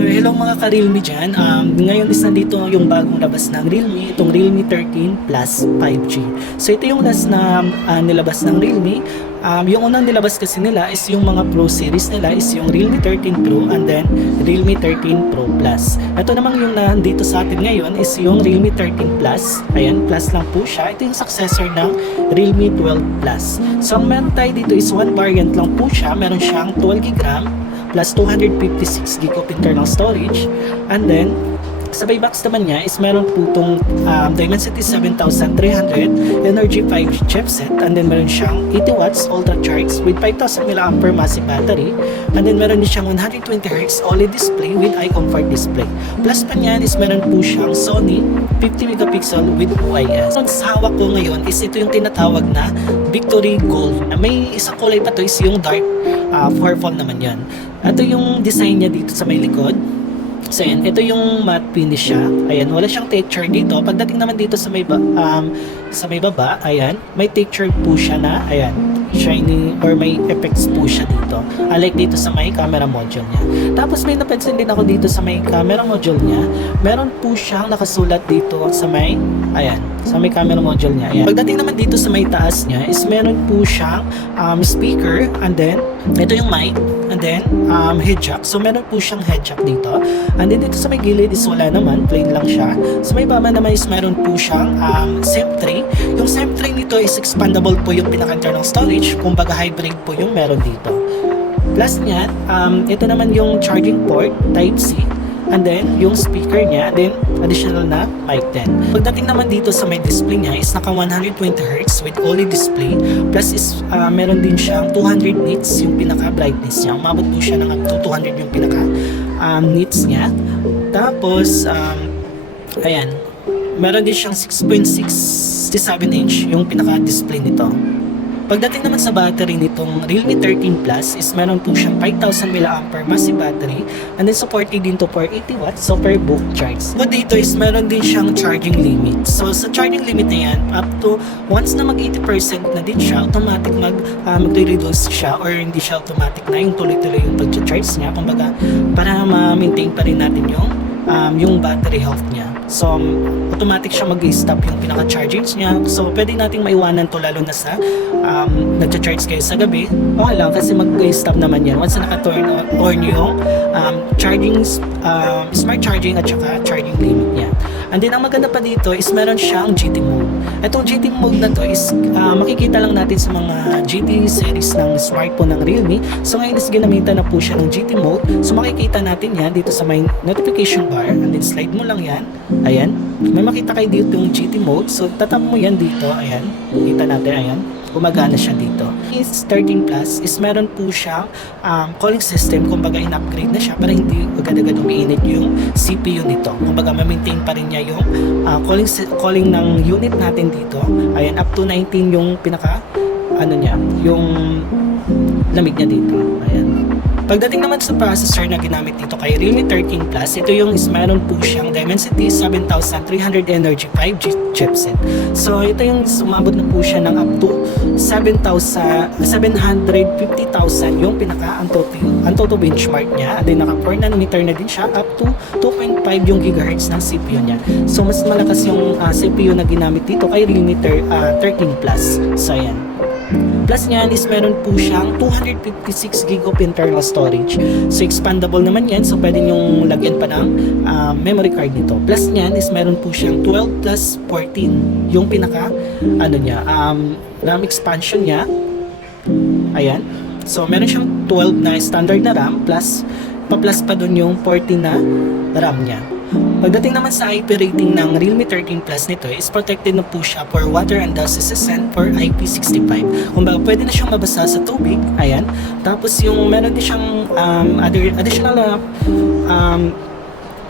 So, hello mga ka-Realme dyan. Ngayon is nandito yung bagong labas ng Realme, itong Realme 13 Plus 5G. So ito yung last na nilabas ng Realme. Yung unang nilabas kasi nila is yung mga Pro series nila is yung Realme 13 Pro and then Realme 13 Pro Plus. Ito namang yung nandito sa atin ngayon is yung Realme 13 Plus. Ayan, Plus lang po siya. Ito yung successor ng Realme 12 Plus. So ang meron tayo dito is one variant lang po siya. Meron siyang 12GB plus 256 GB of internal storage, and then sa buy box naman niya is meron po itong Dimensity 7300 Energy 5G chipset, and then meron siyang 80 watts ultra charge with 5000 mAh massive battery, and then meron din siyang 120Hz OLED display with eye comfort display. Plus pa niyan is meron po siyang Sony 50 megapixel with OIS. Ang sa hawak ko ngayon is ito yung tinatawag na Victory Gold. May isang kulay pa to is yung dark purple naman yan. Ito yung design niya dito sa may likod. So yan, ito yung matte finish siya. Ayan, wala siyang texture dito. Pagdating naman dito sa may baba, ayan, may texture po siya na, ayan, shiny or may effects po siya dito. Unlike dito sa may camera module niya. Tapos may napansin din ako dito sa may camera module niya. Meron po siyang nakasulat dito sa may, ayan, sa may camera module niya. Ayan. Pagdating naman dito sa may taas niya is meron po siyang speaker, and then ito yung mic, and then head jack. So meron po siyang head jack dito. And then dito sa may gilid is wala naman, plain lang siya. Sa may baba naman is meron po siyang SIM tray. Yung SIM tray nito is expandable po yung pinaka-internal storage, kumbaga hybrid po yung meron dito. Plus niyan, ito naman yung charging port, Type-C, and then yung speaker niya, then additional na mic din. Pagdating naman dito sa may display niya is naka 120Hz with OLED display, plus is meron din siyang 200 nits yung pinaka brightness niya. Umabot po siya ng up to 200 yung pinaka nits niya. Tapos ayan, meron din siyang 6.67 inch yung pinaka display nito. Pagdating naman sa battery nitong Realme 13 Plus is meron po siyang 5000 mAh massive battery, and then supported din to for 80 watts so per book charge. So dito is meron din siyang charging limit. So sa charging limit na yan, up to once na mag 80% na din siya, automatic magre-reduce siya, or hindi siya automatic na yung tuloy-tuloy yung pag-charge niya. Kumbaga para ma-maintain pa rin natin yung battery health niya. So automatic siya mag-stop yung pinaka-charging niya. So pwede nating maiwanan to, lalo na sa nagcha-charge kayo sa gabi. Okay lang kasi mag-stop naman yan once na naka-turn on yung smart charging at saka charging limit niya. And then ang maganda pa dito is meron siyang GT mode. Itong GT mode na to is makikita lang natin sa mga GT series ng smartphone ng Realme. So ngayon is ginamitan na po siya ng GT mode. So makikita natin yan dito sa may notification bar, and then slide mo lang yan. Ayan, may makita kayo dito yung GT mode. So tatap mo yan dito. Ayan, kita natin, ayan, gumagana siya dito. Is 13 Plus is meron po siyang calling system. Kumbaga in-upgrade na siya para hindi agad-agad umiinit yung CPU nito. Kumbaga ma-maintain pa rin niya yung calling ng unit natin dito. Ayan, up to 19 yung pinaka niya, yung lamig niya dito. Ayan. Pagdating naman sa processor na ginamit dito kay Realme 13 Plus, ito yung is meron po siyang Dimensity 7300 Energy 5G chipset. So ito yung umabot na po siya ng up to 750,000 yung pinaka Antutu benchmark niya. And then naka 4 nanometer na din siya, up to 2.5 yung gigahertz ng CPU niya. So mas malakas yung CPU na ginamit dito kay Realme 13 Plus. So ayan. Plus niyan is meron po siyang 256 GB of internal storage. So expandable naman yan, so pwede nyong lagyan pa ng memory card nito. Plus niyan is meron po siyang 12 plus 14 yung pinaka RAM expansion niya. Ayan. So meron siyang 12 na standard na RAM, plus pa-plus pa dun yung 14 na RAM niya. Pagdating naman sa IP rating ng Realme 13 Plus nito is protected na po siya for water and dust resistant for IP65. Kumbaga pwede na siyang mabasa sa tubig. Ayan. Tapos yung meron din siyang additional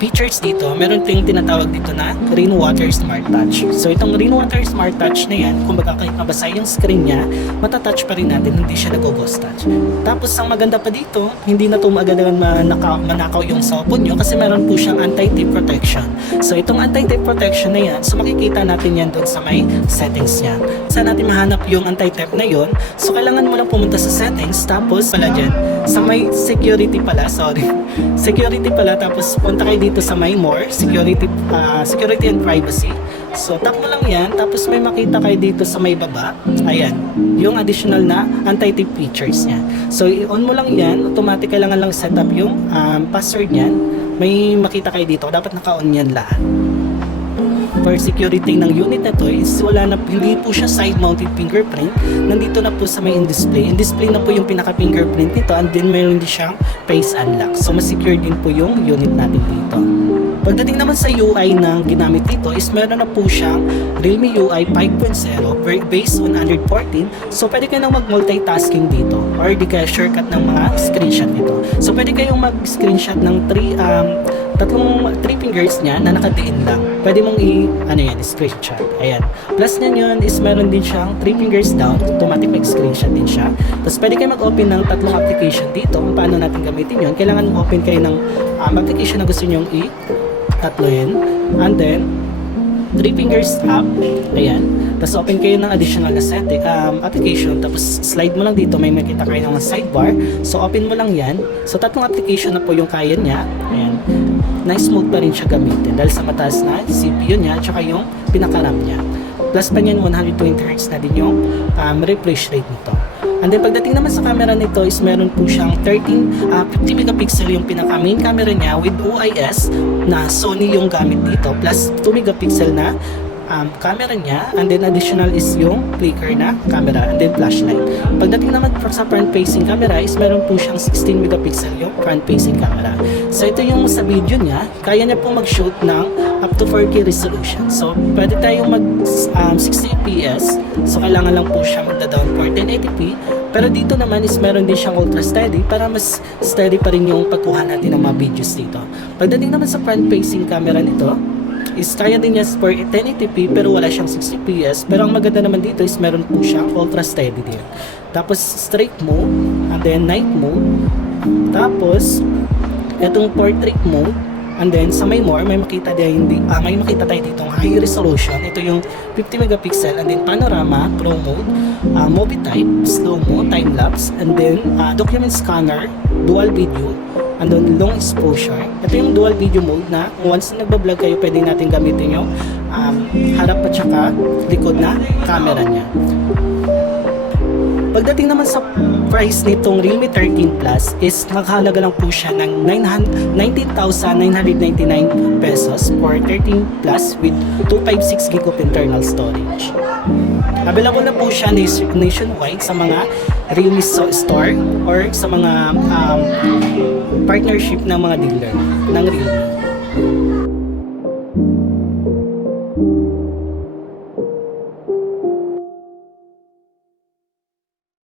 features dito, meron tayong tinatawag dito na Rainwater Smart Touch. So itong Rainwater Smart Touch na yan, kung kahit mabasa yung screen niya, matatouch pa rin natin, hindi siya nag-ghost touch. Tapos ang maganda pa dito, hindi na ito agad-agad manakaw yung cellphone nyo kasi meron po siyang anti-thief protection. So itong anti-thief protection na yan, so makikita natin yan doon sa may settings niya. Saan natin mahanap yung anti-thief na yon? So kailangan mo lang pumunta sa settings, tapos pala dyan, sa may security pala, security pala, tapos punta kayo dito sa may more, security and privacy. So tap mo lang yan, tapos may makita kayo dito sa may baba, ayan, yung additional na anti-thief features niya. So i-on mo lang yan, automatic kailangan lang set up yung password niyan, may makita kayo dito, dapat naka-on yan lahat. For security ng unit na to is hindi po siya side-mounted fingerprint. Nandito na po sa may in-display. In-display na po yung pinaka-fingerprint nito, and then mayroon din siyang face unlock. So mas secure din po yung unit natin dito. Pagdating naman sa UI na ginamit dito is meron na po siyang Realme UI 5.0 based on Android 14. So pwede kayo nang mag-multitasking dito, or di kaya shortcut ng mga screenshot nito. So pwede kayong mag-screenshot ng 3 fingers niya na nakadiin lang. Pwede mong screenshot. Ayan. Plus niyan yun is meron din siyang 3 fingers down, automatic mag-screenshot din siya. Tapos pwede kayo mag-open ng 3 application dito kung paano natin gamitin yun. Kailangan mag-open kayo ng application na gusto nyong tatloin. And then, 3 fingers up. Ayan. Tapos open kayo ng additional na application. Tapos slide mo lang dito. May makita kayo ng sidebar. So open mo lang yan. So 3 application na po yung kaya niya. Ayan. Nice smooth pa rin siya gamitin dahil sa mataas na CPU niya at saka yung pinaka-RAM niya. Plus pa niyan 120Hz na din yung refresh rate nito. And then pagdating naman sa camera nito is meron po siyang 50 megapixel yung pinaka main camera niya with OIS na Sony yung gamit dito, plus 2 megapixel na camera niya, and then additional is yung flicker na camera, and then flashlight. Pagdating naman sa front facing camera is meron po siyang 16 megapixel yung front facing camera. So ito yung sa video niya, kaya niya po mag-shoot ng up to 4K resolution. So pwede tayong mag 60 fps, so kailangan lang po siya magda-down for 1080p. Pero dito naman is meron din siyang ultra steady para mas steady pa rin yung pagkuha natin ng mga videos dito. Pagdating naman sa front facing camera nito is kaya din niya for 1080p pero wala siyang 60 fps. Pero ang maganda naman dito is meron po siyang ultra steady din. Tapos straight mode, and then night mode. Tapos itong portrait mode, and then sa may more, may makita tayo dito ng high resolution. Ito yung 50 megapixel, and then panorama, pro mode, movie type, slow mo, time lapse, and then document scanner, dual video, and then long exposure. Ito yung dual video mode na once na nagbablog kayo, pwede natin gamitin yung harap at saka likod na camera niya. Pagdating naman sa price nitong Realme 13 Plus is naghahalaga lang po siya ng 19,999 pesos for 13 Plus with 256 GB of internal storage. Available na po siya nationwide sa mga Realme store or sa mga partnership ng mga dealer ng Realme.